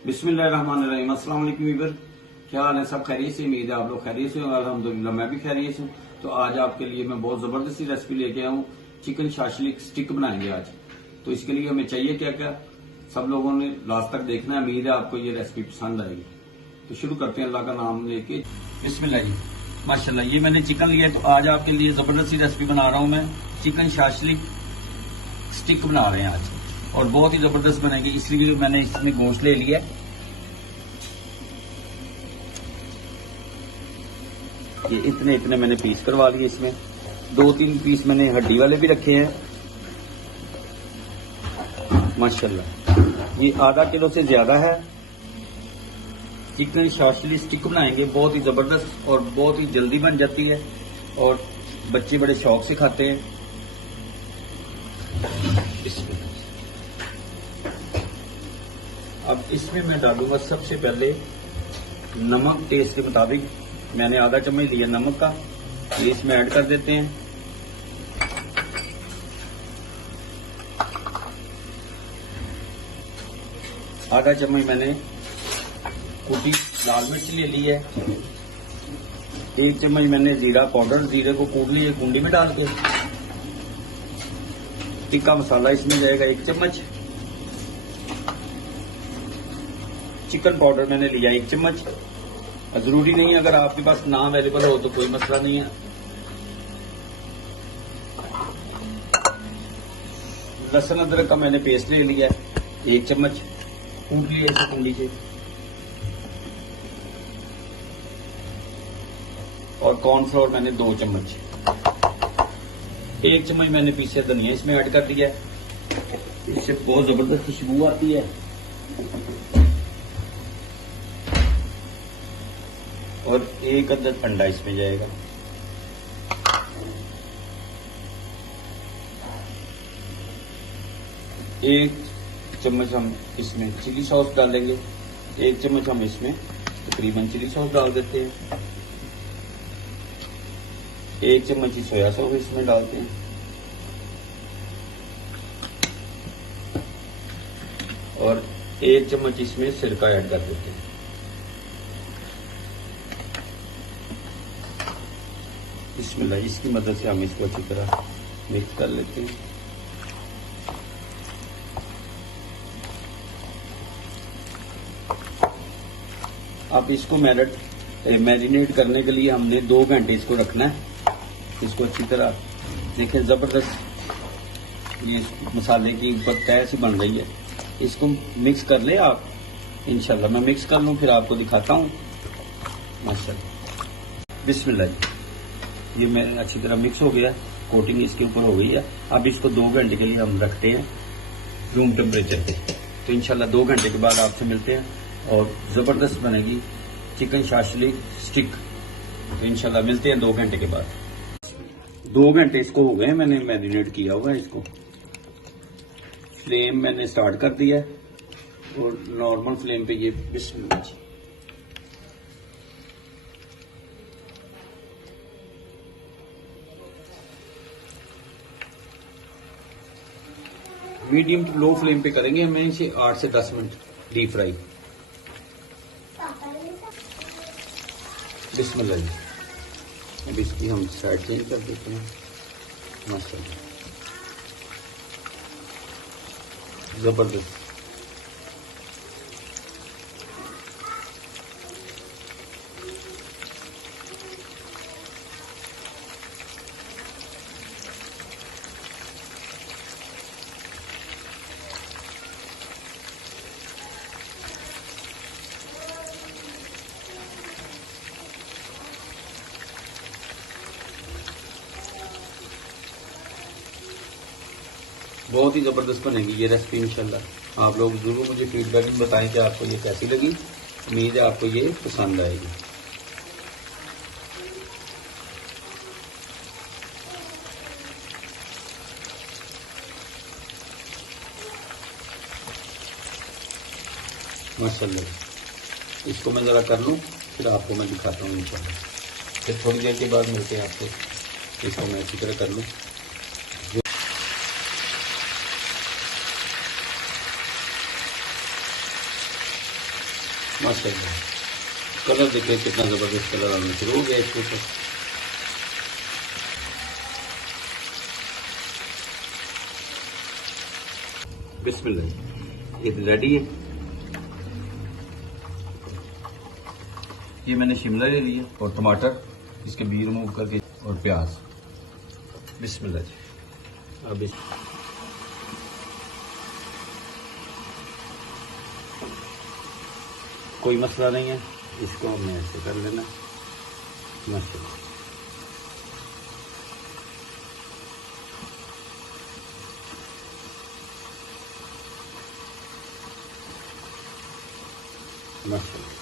बिस्मिल्लाहिर्रहमानिर्रहीम। अस्सलाम वालेकुम वीवर, क्या हाल है? सब खैरियत से? उम्मीद है आप लोग खैरियत से हो। अल्हम्दुलिल्लाह मैं भी खैरियत से हूँ। तो आज आपके लिए मैं बहुत जबरदस्ती रेसिपी लेके आया हूँ। चिकन शाशलिक स्टिक बनाएंगे आज। तो इसके लिए हमें चाहिए क्या क्या, सब लोगों ने लास्ट तक देखना है। उम्मीद है आपको ये रेसिपी पसंद आएगी। तो शुरू करते हैं अल्लाह का नाम लेके। बिस्मिल्लाह जी। माशाल्लाह, ये मैंने चिकन लिया है। तो आज आपके लिए जबरदस्ती रेसिपी बना रहा हूँ मैं। चिकन शाशलिक स्टिक बना रहे हैं आज, और बहुत ही जबरदस्त बनेगी। इसलिए मैंने इसमें गोश्त ले लिया है। ये इतने इतने मैंने पीस करवा लिए। इसमें 2-3 पीस मैंने हड्डी वाले भी रखे हैं। माशाल्लाह, ये आधा किलो से ज्यादा है। चिकन शाशलिक स्टिक बनाएंगे, बहुत ही जबरदस्त और बहुत ही जल्दी बन जाती है, और बच्चे बड़े शौक से खाते हैं। अब इसमें मैं डालूंगा सबसे पहले नमक। टेस्ट के मुताबिक मैंने आधा चम्मच लिया नमक का, ये इसमें ऐड कर देते हैं। आधा चम्मच मैंने कुटी लाल मिर्च ले ली है। 1 चम्मच मैंने जीरा पाउडर, जीरे को कूट लिया कुंडी में डाल के। टिक्का मसाला इसमें जाएगा 1 चम्मच। चिकन पाउडर मैंने लिया 1 चम्मच। जरूरी नहीं, अगर आपके पास ना अवेलेबल हो तो कोई मसला नहीं है। लहसुन अदरक का मैंने पेस्ट ले लिया है 1 चम्मच, कूट लिया इसे कुंडी से। और कॉर्नफ्लोर मैंने 2 चम्मच। 1 चम्मच मैंने पीसे धनिया इसमें ऐड कर दिया है। इससे बहुत जबरदस्त खुशबू आती है। और 1 अदद अंडा इसमें जाएगा। एक चम्मच हम इसमें चिली सॉस डालेंगे। 1 चम्मच हम इसमें तकरीबन चिली सॉस डाल देते हैं। 1 चम्मच ही सोया सॉस इसमें डालते हैं। और 1 चम्मच इसमें सिरका ऐड कर देते हैं। बिस्मिल्लाह, इसकी मदद से हम इसको अच्छी तरह मिक्स कर लेते हैं। अब इसको मैरिनेट करने के लिए हमने 2 घंटे इसको रखना है। इसको अच्छी तरह देखें, जबरदस्त ये मसाले की ऊपर तय से बन रही है। इसको मिक्स कर ले आप। इंशाल्लाह मैं मिक्स कर लूं, फिर आपको दिखाता हूं। माशाल्लाह, बिस्मिल्लाह। ये मेरे अच्छी तरह मिक्स हो गया, कोटिंग इसके ऊपर हो गई है। अब इसको 2 घंटे के लिए हम रखते हैं रूम टेम्परेचर पे। तो इंशाल्लाह 2 घंटे के बाद आपसे मिलते हैं, और जबरदस्त बनेगी चिकन शाशलिक स्टिक। तो इंशाल्लाह मिलते हैं 2 घंटे के बाद। 2 घंटे इसको हो गए, मैंने मैरिनेट किया हुआ है इसको। फ्लेम मैंने स्टार्ट कर दिया है, और नॉर्मल फ्लेम पे ये बिस्मिल्लाह। मीडियम टू लो फ्लेम पे करेंगे हमें इसे 8 से 10 मिनट डीप फ्राई। बिस्मिल्लाह जी। अब इसकी हम साइड चेंज कर देते हैं। माशाल्लाह, जबरदस्त। बहुत ही जबरदस्त बनेगी ये रेसिपी इंशाल्लाह। आप लोग जरूर मुझे फीडबैक में बताएं कि आपको ये कैसी लगी। उम्मीद है आपको ये पसंद आएगी। माशाल्लाह, इसको मैं जरा कर लूं, फिर आपको मैं दिखाता हूँ इंशाल्लाह। फिर थोड़ी देर के बाद मिलते हैं आपसे। इसको मैं अच्छी तरह कर लूँ। माशाल्लाह कलर देखिए कितना जबरदस्त कलर आना शुरू हो गया इसके ऊपर। बिस्मिल्लाह, ये रेडी है। ये मैंने शिमला ले लिया और टमाटर, इसके बी रिमूव करके, और प्याज। बिस्मिल्लाह जी। अब कोई मसला नहीं है, इसको हमने ऐसे कर लेना। माशाल्लाह माशाल्लाह।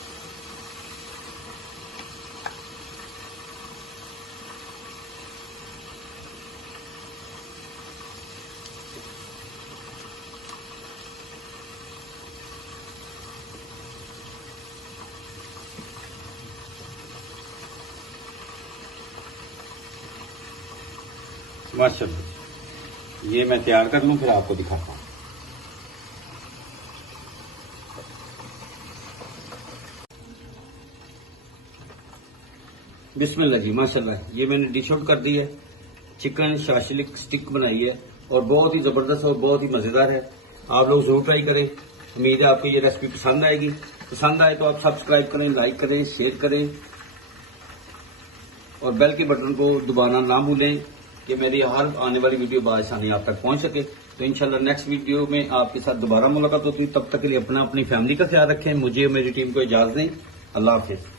माशाल्लाह, ये मैं तैयार कर लूं फिर आपको दिखाता हूं। बिस्मिल्लाह जी, माशाल्लाह, ये मैंने डिश आउट कर दी है। चिकन शाशलिक स्टिक बनाई है और बहुत ही जबरदस्त और बहुत ही मजेदार है। आप लोग जरूर ट्राई करें। उम्मीद है आपको ये रेसिपी पसंद आएगी। पसंद आए तो आप सब्सक्राइब करें, लाइक करें, शेयर करें और बेल के बटन को दबाना ना भूलें कि मेरी हर आने वाली वीडियो बआसानी आप तक पहुंच सके। तो इंशाल्लाह नेक्स्ट वीडियो में आपके साथ दोबारा मुलाकात होती है। तब तक के लिए अपनी फैमिली का ख्याल रखें। मुझे और मेरी टीम को इजाजत दें। अल्लाह हाफिज।